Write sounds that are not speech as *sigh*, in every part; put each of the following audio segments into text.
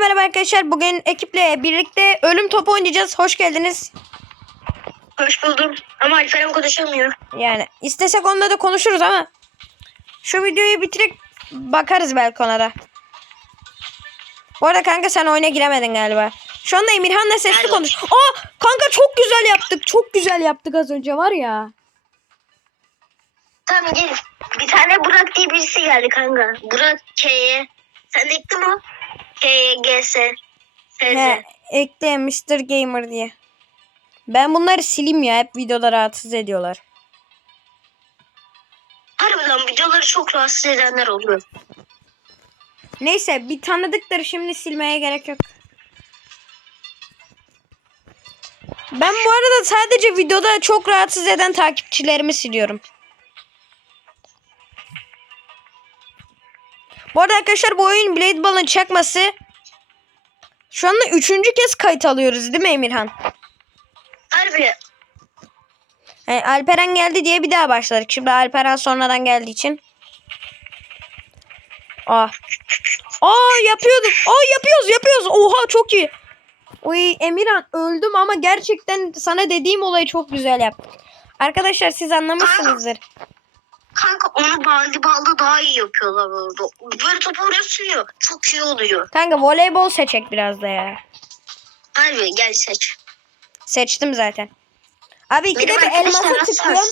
merhaba arkadaşlar. Bugün ekiple birlikte ölüm topu oynayacağız. Hoş geldiniz. Hoş buldum. Ama Alperen konuşamıyor. Yani istesek onunla da konuşuruz ama şu videoyu bitirip bakarız belki ona da. Bu arada kanka sen oyuna giremedin galiba. Şu anda Emirhan'la sesli Gel konuş. Aa kanka çok güzel yaptık. Çok güzel yaptık az önce var ya. Tamam gel. Bir tane Burak diye birisi geldi kanka. Burak K'ye. Sen de mi? K'ye G S. S Z. He, ekle Mr. Gamer diye. Ben bunları sileyim ya. Hep videoda rahatsız ediyorlar. Harbiden videoları çok rahatsız edenler oluyor. Neyse bir tanıdıktır şimdi silmeye gerek yok. Ben bu arada sadece videoda çok rahatsız eden takipçilerimi siliyorum. Bu arada arkadaşlar bu oyun Blade Ball'ın çakması. Şu anda üçüncü kez kayıt alıyoruz değil mi Emirhan? Harbi. Yani Alperen geldi diye bir daha başladık. Şimdi Alperen sonradan geldiği için. Aa. Aa yapıyorduk. Aa yapıyoruz yapıyoruz. Oha çok iyi. Oy Emirhan öldüm ama gerçekten sana dediğim olayı çok güzel yaptık. Arkadaşlar siz anlamışsınızdır. Kanka onu baldi balda daha iyi yapıyorlar orada. Böyle topu oraya sürüyor. Çok iyi oluyor. Kanka voleybol seçek biraz da ya. Harbi gel seç. Seçtim zaten. Abi ikide Benim bir arkadaşlar elmasa nasıl tıklıyorum.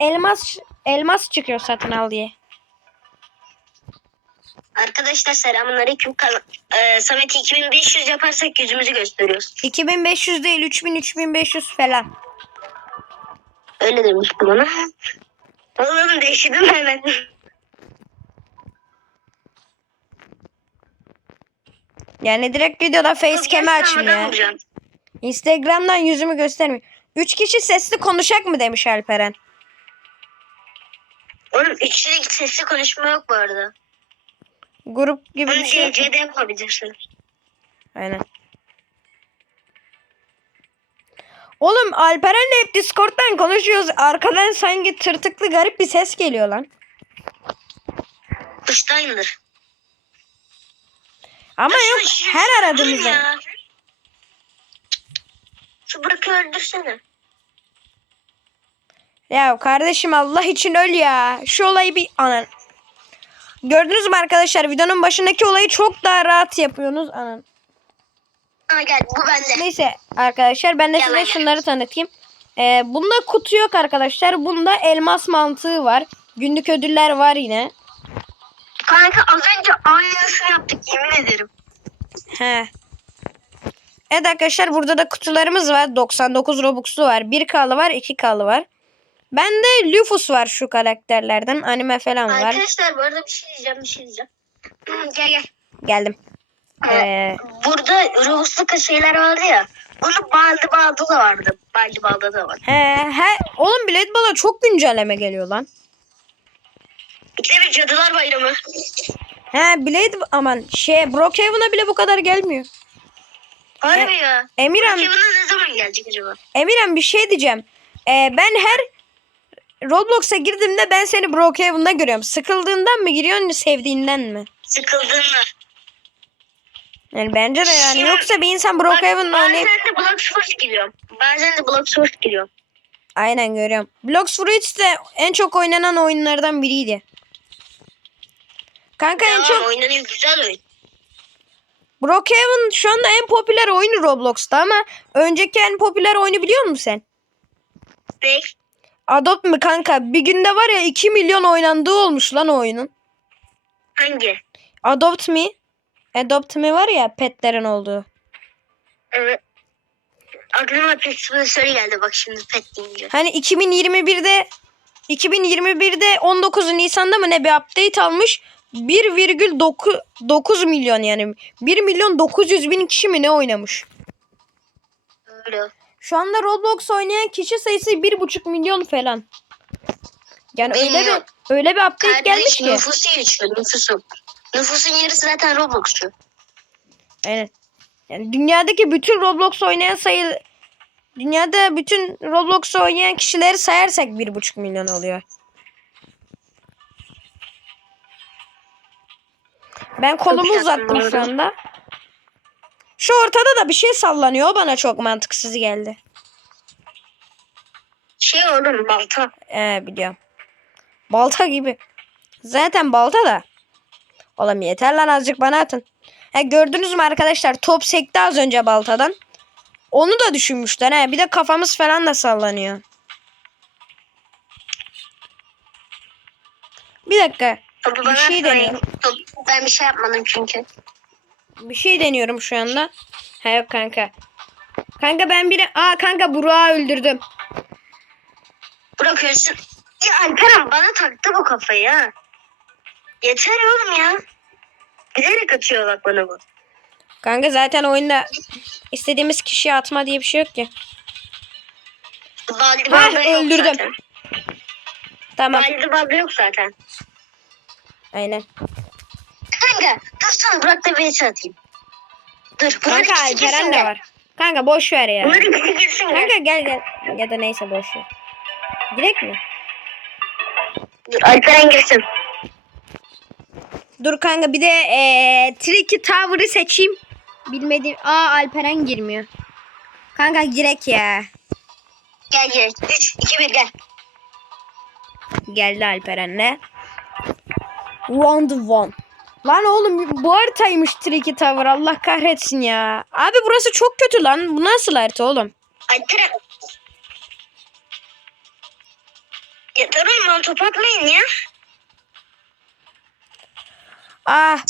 Elmas elmas çıkıyor satın al diye. Arkadaşlar selamünaleyküm. Kan- Ee, Samet'i 2500 yaparsak yüzümüzü gösteriyoruz. 2500 değil 3000 3500 falan. Öyle demişti bana. Oğlum değiştirdim hemen. Yani direkt videoda facecam'i açmıyor. Instagram'dan yüzümü göstermiyor. Üç kişi sesli konuşak mı demiş Alperen. Oğlum üçlük sesli konuşma yok bu arada. Grup gibi Bunu bir şey. DC'de yapabilirsin. Aynen. Oğlum Alperen'le hep Discord'dan konuşuyoruz. Arkadan sanki tırtıklı garip bir ses geliyor lan. Dıştayındır. Ama yok her aradığımızda. Ya. Şu bırakı öldürsene. Ya kardeşim Allah için öl ya. Şu olayı bir anan. Gördünüz mü arkadaşlar videonun başındaki olayı çok daha rahat yapıyorsunuz anan. Ha gel bu bende. Neyse arkadaşlar ben de size şunları tanıtayım. Ee, bunda kutu yok arkadaşlar. Bunda elmas mantığı var. Günlük ödüller var yine. Kanka az önce aynısını yaptık yemin ederim. He. Evet arkadaşlar burada da kutularımız var. 99 Robux'lu var. 1K'lı var 2K'lı var. Bende Lufus var şu karakterlerden. Anime falan var. Arkadaşlar bu arada bir şey diyeceğim bir şey diyeceğim. gel gel. Geldim. Ee, Burada ruhslu şeyler vardı ya. Onun baldı balda da vardı. Baldı balda da var. he, he, oğlum Blade Ball'a çok güncelleme geliyor lan. Bir de bir cadılar bayramı. He Blade aman şey Brookhaven'a bile bu kadar gelmiyor. Harbi ya. Emirhan, Rakibiniz ne zaman gelecek acaba? Emirhan bir şey diyeceğim. Ee, ben her Roblox'a girdiğimde ben seni Brookhaven'da görüyorum. Sıkıldığından mı giriyorsun sevdiğinden mi? Sıkıldığında. Yani bence de yani. Şimdi- Yoksa bir insan Brookhaven'la oynayıp... de Block Sword giriyorum. Bazen de Block Sword giriyorum. Aynen görüyorum. Blocks Fruits de en çok oynanan oyunlardan biriydi. Kanka en Tamam çok oynanıyor güzel oyun. Brookhaven şu anda en popüler oyunu Roblox'ta ama önceki en popüler oyunu biliyor musun sen? Ve Adopt mu kanka? Bir günde var ya 2 milyon oynandığı olmuş lan o oyunun. hangi? Adopt Me. Adopt Me var ya petlerin olduğu. Evet. Aklıma pet soru geldi bak şimdi pet deyince. Hani 2021'de 2021'de 19 Nisan'da mı ne bir update almış. 1,9 milyon yani 1 milyon 900 bin kişi mi ne oynamış? Öyle. Şu anda Roblox oynayan kişi sayısı 1,5 milyon falan. Yani öyle bir Bilmiyorum. öyle bir update gelmiş Kardeş ki. nüfusu geçiyor nüfusu. Nüfusun yarısı zaten Roblox'cu. Aynen. Yani dünyadaki bütün Roblox oynayan sayı dünyada bütün Roblox oynayan kişileri sayarsak 1,5 milyon oluyor. Ben kolumu uzattım şu anda. Şu ortada da bir şey sallanıyor. O bana çok mantıksız geldi. Şey oğlum balta. Ee, biliyorum. Balta gibi. Zaten balta da. Oğlum yeter lan azıcık bana atın. Ha, gördünüz mü arkadaşlar top sekti az önce baltadan. Onu da düşünmüşler ha. Bir de kafamız falan da sallanıyor. Bir dakika. Topu Bir şey deniyorum. Ben bir şey yapmadım çünkü. Bir şey deniyorum şu anda. Ha yok kanka. Kanka ben biri... Aa kanka Burak'ı öldürdüm. Bırakıyorsun. Ya Alperen bana taktı bu kafayı ha. Yeter oğlum ya. Bilerek atıyor bak bana bu. Kanka zaten oyunda istediğimiz kişiye atma diye bir şey yok ki. Baldi Heh, balda yok öldürdüm. zaten. Tamam. Baldi balda yok zaten. Aynen. Kanka dursana Burak da beni atayım. Dur. Bunlar Kanka Alperen de var. Kanka boş ver ya. Bunlar ikisi girsin. Kanka gel gel. Ya da neyse boş ver. Direkt mi? Dur Alperen girsin. Dur kanka bir de eee Tricky Tower'ı seçeyim. Bilmediğim. Aa Alperen girmiyor. Kanka girek ya. Gel gel. 3, 2, 1 gel. Geldi Alperen'le. Round one. Lan oğlum bu haritaymış Tricky Tower. Allah kahretsin ya. Abi burası çok kötü lan. Bu nasıl harita oğlum? Alperen. Yeter oğlum bana top atmayın ya. Ah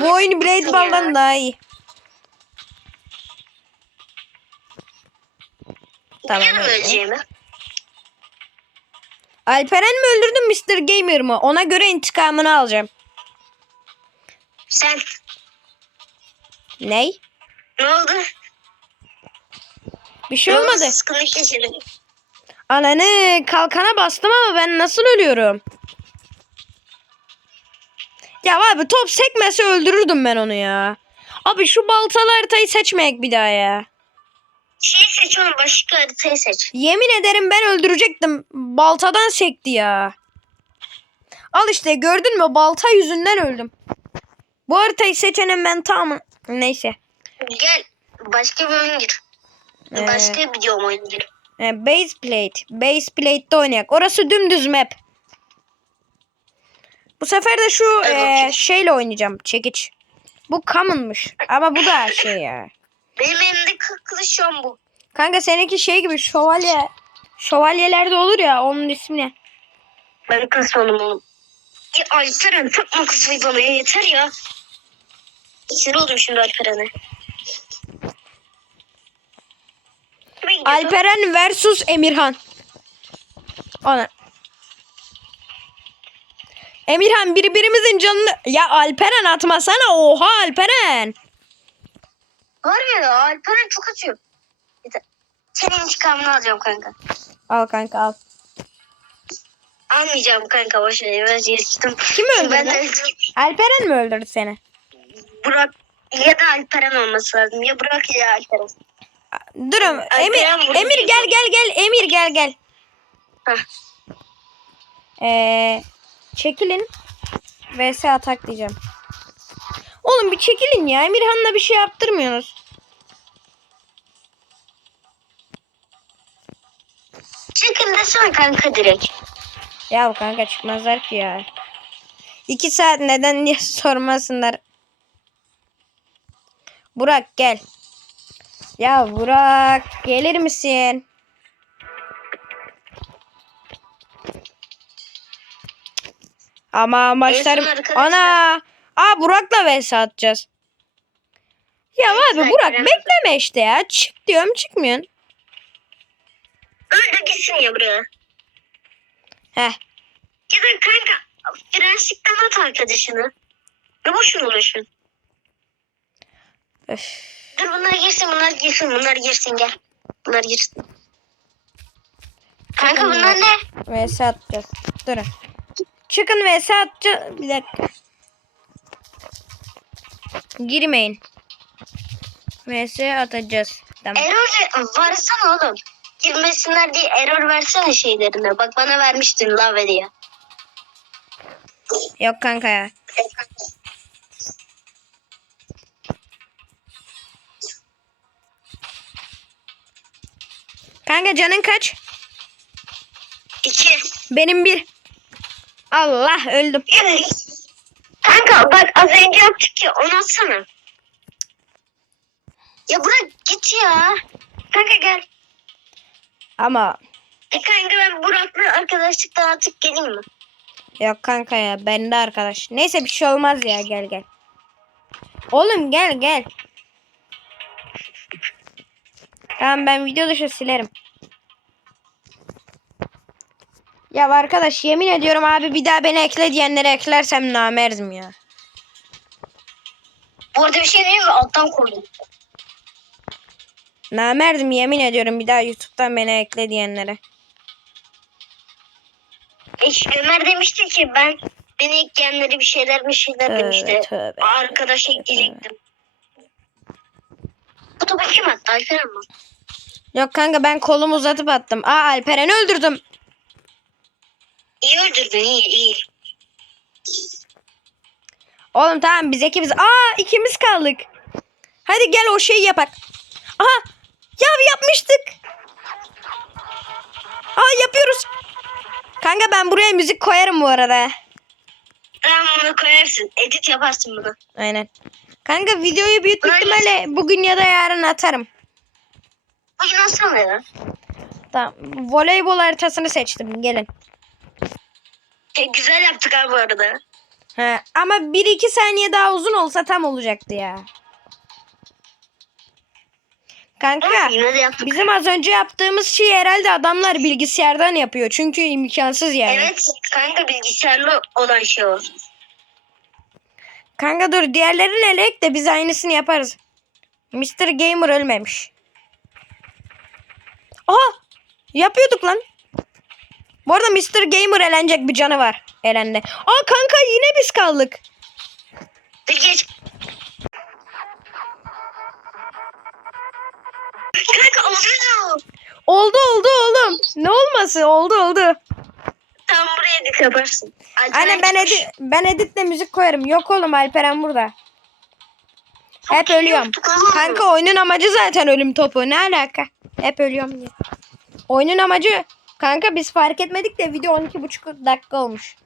bu oyun Blade Ball'dan daha iyi. Tamam. Öleceğimi? Alperen mi öldürdün Mr. Gamer mı? Ona göre intikamını alacağım. Sen Ney? ne oldu? Bir şey Ne olmadı. Sıkıntı geçirdin. Ananı kalkana bastım ama ben nasıl ölüyorum? Ya abi top sekmese öldürürdüm ben onu ya. Abi şu baltalı haritayı seçmeyek bir daha ya. Şey seç oğlum başka haritayı seç. Yemin ederim ben öldürecektim. Baltadan sekti ya. Al işte gördün mü balta yüzünden öldüm. Bu haritayı seçenin ben tamam. Neyse. Gel başka bir oyun gir. Ee, Başka bir video oyun gir. e, base plate. Base plate'de oynayak. Orası dümdüz map. Bu sefer de şu Evet, e, şeyle oynayacağım. Çekiç. Bu common'mış. Ama bu da şey ya. Benim elimde kı- kılıç şu an bu. Kanka seninki şey gibi şövalye. Şövalyelerde olur ya onun ismi ne? Ben kısmadım oğlum. Ya Alperen takma kafayı bana ya yeter ya. Sinir oldum şimdi Alperen'e. Alperen versus Emirhan. Ona. Emirhan birbirimizin canını... Ya Alperen atmasana. Oha Alperen. Var ya Alperen çok atıyor. Senin intikamını alacağım kanka. Al kanka al. Almayacağım kanka boşver. Ben geçtim. Kim öldürdü? Ben de Alperen mi öldürdü seni? Burak ya da Alperen olması lazım. Ya Burak ya Alperen. Durun. Emir, Emir gel gel gel. Emir gel gel. Ee, çekilin. VS atak diyeceğim. Oğlum bir çekilin ya. Emirhan'la bir şey yaptırmıyorsunuz. Çıkın desene kanka direkt. Ya kanka çıkmazlar ki ya. İki saat neden diye *laughs* sormasınlar. Burak gel. Ya Burak gelir misin? Ama maçlarım... arkadaşlar. Ana! Aa Burak'la vs atacağız. Ya Evet, abi Burak bekleme işte ya. Çık diyorum çıkmıyorsun. Öldü gitsin ya buraya. Heh. Ya da kanka prenslikten at arkadaşını. Ne boşuna uğraşın. Öf. Dur bunlar girsin bunlar girsin bunlar girsin gel. Bunlar girsin. Kanka bunlar ne? VS atacağız. Durun. Çıkın ve sadece bir dakika. Girmeyin. VS atacağız. Tamam. Error varsan oğlum. Girmesinler diye error versene şeylerine. Bak bana vermiştin love diye. Yok kanka ya. Kanka canın kaç? İki. Benim bir. Allah öldüm. Kanka bak az önce yaptık ya onu atsana. Ya bırak git ya. Kanka gel. Ama E kanka ben Burak'la arkadaşlıktan atıp geleyim mi? yok kanka ya bende arkadaş. Neyse bir şey olmaz ya gel gel. Oğlum gel gel. Tamam ben video dışı silerim. Ya arkadaş yemin ediyorum abi bir daha beni ekle diyenlere eklersem namerdim ya. Bu arada bir şey diyeyim mi? Alttan koydum. Namerdim yemin ediyorum bir daha YouTube'dan beni ekle diyenlere. İşte Ömer demişti ki ben beni ekleyenlere bir şeyler bir şeyler Tövbe, demişti. tövbe. Arkadaş ekleyecektim. Bu topu kim attı? Alperen mi? Yok kanka ben kolumu uzatıp attım. Aa Alperen'i öldürdüm. İyi öldürdün iyi iyi. Oğlum tamam biz ikimiz. Aa ikimiz kaldık. Hadi gel o şeyi yapak. Aha. Ya yapmıştık. Aa yapıyoruz. Kanka ben buraya müzik koyarım bu arada. Tamam bunu koyarsın. Edit yaparsın bunu. Aynen. Kanka videoyu büyük Öyle. ihtimalle bugün ya da yarın atarım. Bugün aslan ya. Tamam. Voleybol haritasını seçtim. Gelin. E, güzel yaptık abi bu arada. Ha, ama 1-2 saniye daha uzun olsa tam olacaktı ya. Kanka bizim az önce yaptığımız şey herhalde adamlar bilgisayardan yapıyor. Çünkü imkansız yani. Evet kanka bilgisayarlı olan şey o. Kanka dur diğerlerini elek de biz aynısını yaparız. Mr. Gamer ölmemiş. Aha! Yapıyorduk lan. Bu arada Mr. Gamer elenecek bir canı var. Elendi. Aa kanka yine biz kaldık. Bir geç. Kanka oldu. Oldu oldu oğlum. Ne olması? Oldu oldu. Tam buraya edit yaparsın. Alperen Aynen ben edit ben editle müzik koyarım. Yok oğlum Alperen burada. Hep Çok iyi ölüyorum. Kanka oyunun amacı zaten ölüm topu. Ne alaka? Hep ölüyorum diye. Oyunun amacı kanka biz fark etmedik de video 12,5 dakika olmuş.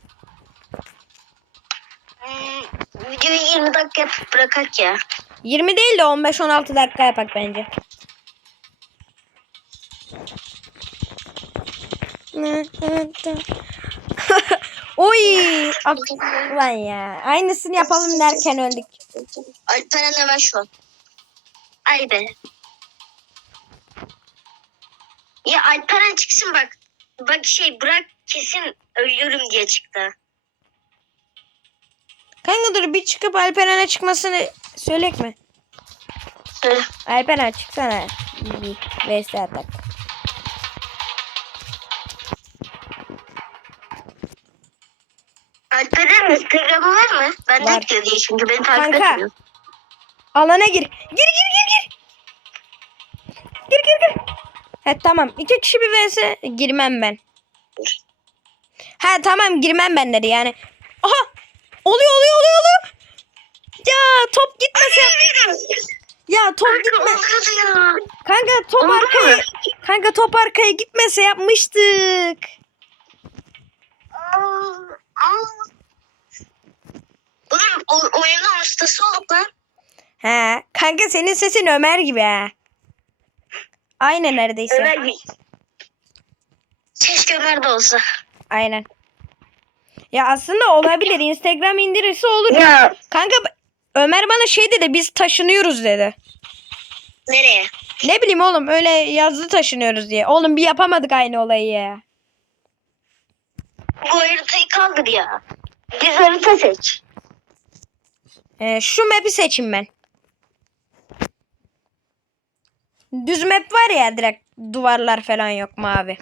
Hmm, videoyu 20 dakika yapıp bırakak ya. 20 değil de 15-16 dakika yapak bence. *laughs* Oy! Ulan ya. Aynısını yapalım derken öldük. Alperen hemen şu an. Ay be. Ya Alperen çıksın bak. Bak şey bırak kesin ölüyorum diye çıktı. Kanka dur bir çıkıp Alperen'e çıkmasını söylek mi? Hı. Alperen çıksana. Bir VS atak. Alperen Instagram'ı var mı? Ben de Var. ekliyor diye çünkü beni takip Kanka. etmiyor. Alana gir gir. He tamam. İki kişi bir vs girmem ben. Ha tamam girmem ben dedi yani. Aha. Oluyor oluyor oluyor oluyor. Ya top gitmese. Ya top gitme. Kanka top arkaya. Kanka top arkaya gitmese yapmıştık. Oğlum oyunun ustası olduk lan. He. Kanka senin sesin Ömer gibi ha. Aynen neredeyse. Ömer bir. Keşke Ömer de olsa. Aynen. Ya aslında olabilir. Instagram indirirse olur. Ya. Kanka Ömer bana şey dedi biz taşınıyoruz dedi. Nereye? Ne bileyim oğlum öyle yazdı taşınıyoruz diye. Oğlum bir yapamadık aynı olayı ya. Bu haritayı kaldır ya. Biz harita seç. Ee, şu map'i seçeyim ben. Düz map var ya direkt duvarlar falan yok mavi.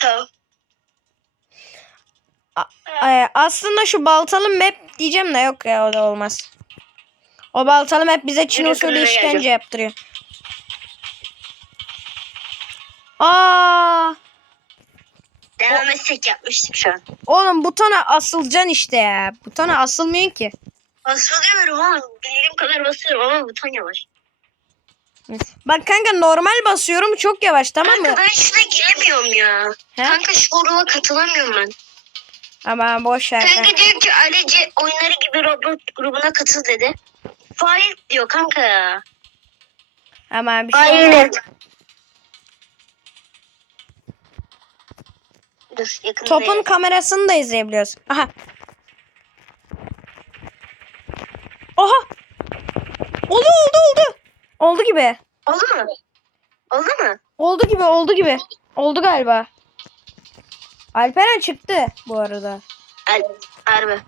Tamam. Ee, aslında şu baltalı map diyeceğim de yok ya o da olmaz. O baltalı map bize Çin usulü işkence geleceğim. yaptırıyor. Aa, Devam etsek yapmıştık şu an. oğlum butona asılacaksın işte ya. Butona asılmıyorsun ki. Basılıyorum ama bildiğim kadar basıyorum ama buton yavaş. Bak kanka normal basıyorum çok yavaş tamam mı? Kanka ben şuna giremiyorum ya. He? Kanka şu gruba katılamıyorum ben. Ama boş ver. Kanka kanka. diyor ki ailece oyunları gibi Roblox grubuna katıl dedi. Faiz diyor kanka ya. Ama bir şey. Aynen. Dur. Topun kamerasını da izleyebiliyoruz. Aha. Oha. Oldu oldu oldu. Gibi. Oldu mu? Oldu mu? Oldu gibi oldu gibi. Oldu galiba. Alperen çıktı bu arada. Al harbi.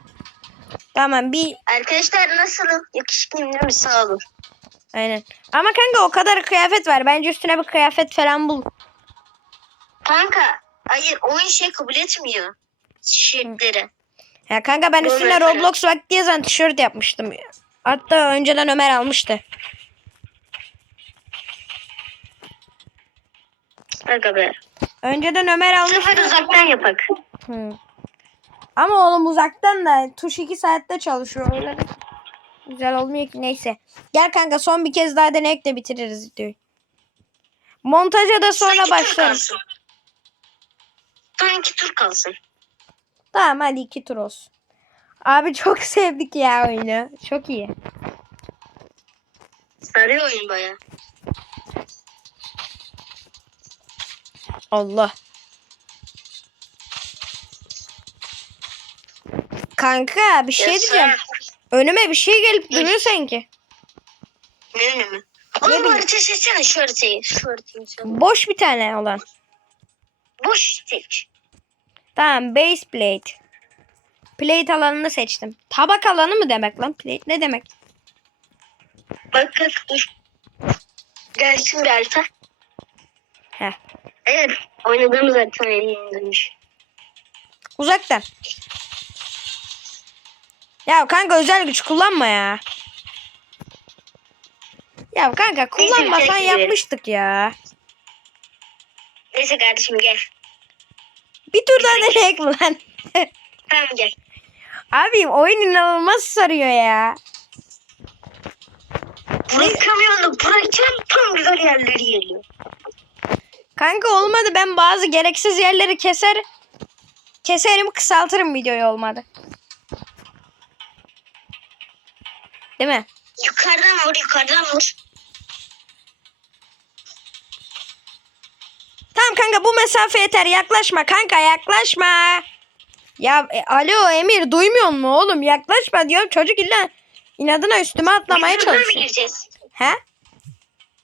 Tamam bir Arkadaşlar nasılım? Yakışıklıyım değil mi? Sağ olun. aynen. Ama kanka o kadar kıyafet var. Bence üstüne bir kıyafet falan bul. Kanka hayır oyun şey kabul etmiyor. Şirkleri. Ya kanka ben üstüne. Roblox vakti yazan tişört yapmıştım. Hatta önceden Ömer almıştı. Kanka be. Önceden Ömer Bu almıştı. sefer uzaktan yapak. Hı. Ama oğlum uzaktan da tuş 2 saatte çalışıyor. Öyle güzel olmuyor ki neyse. Gel kanka son bir kez daha deneyek de bitiririz videoyu. Montaja da sonra başlarız. Son iki tur kalsın. Tamam hadi iki tur olsun. Abi çok *laughs* sevdik ya oyunu. Çok iyi. Sarıyor oyun baya. Allah. Kanka bir şey diyeceğim. Önüme bir şey gelip duruyor sanki. Ne? Ne Oğlum harita seçsene şu haritayı. Şu haritayı sen. Boş bir tane olan. Boş seç. Tamam base plate. Plate alanını seçtim. Tabak alanı mı demek lan? Plate ne demek? Bak bak dur. Gelsin bir harita. Heh. Evet. Oynadığımız harita yayınlanmış. Uzaktan. Ya kanka özel güç kullanma ya. Ya kanka kullanmasan Neyse, yapmıştık ya. Neyse kardeşim gel. Bir tur daha deneyek mi lan? Tamam gel. Abi oyun inanılmaz sarıyor ya. Bırakamıyorum bırakacağım tam güzel yerleri geliyor. Kanka olmadı ben bazı gereksiz yerleri keser keserim kısaltırım videoyu olmadı. Değil mi? Yukarıdan vur yukarıdan vur. Tamam kanka bu mesafe yeter yaklaşma kanka yaklaşma. Ya e, alo Emir duymuyor mu oğlum yaklaşma diyorum çocuk illa inadına üstüme atlamaya Bir tur daha mı çalışıyor. gireceğiz? He?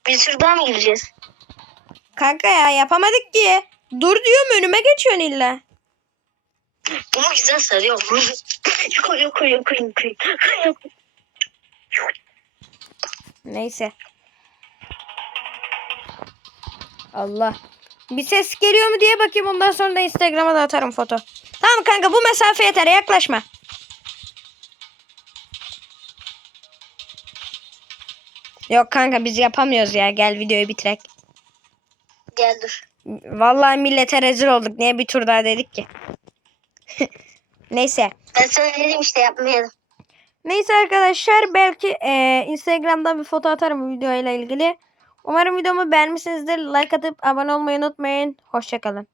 Bir tur daha mı gireceğiz? Kanka ya yapamadık ki. Dur diyorum önüme geçiyorsun illa. Ama güzel sarıyor. yukarı yukarı yukarı. yukarı. Neyse. Allah. Bir ses geliyor mu diye bakayım ondan sonra da Instagram'a da atarım foto. Tamam kanka bu mesafe yeter yaklaşma. Yok kanka biz yapamıyoruz ya gel videoyu bitirek. Gel dur. Vallahi millete rezil olduk. Niye bir tur daha dedik ki? *laughs* Neyse. Ben sana dedim işte yapmayalım. Neyse arkadaşlar belki eee, Instagram'dan bir foto atarım bu videoyla ilgili. Umarım videomu beğenmişsinizdir. Like atıp abone olmayı unutmayın. Hoşçakalın.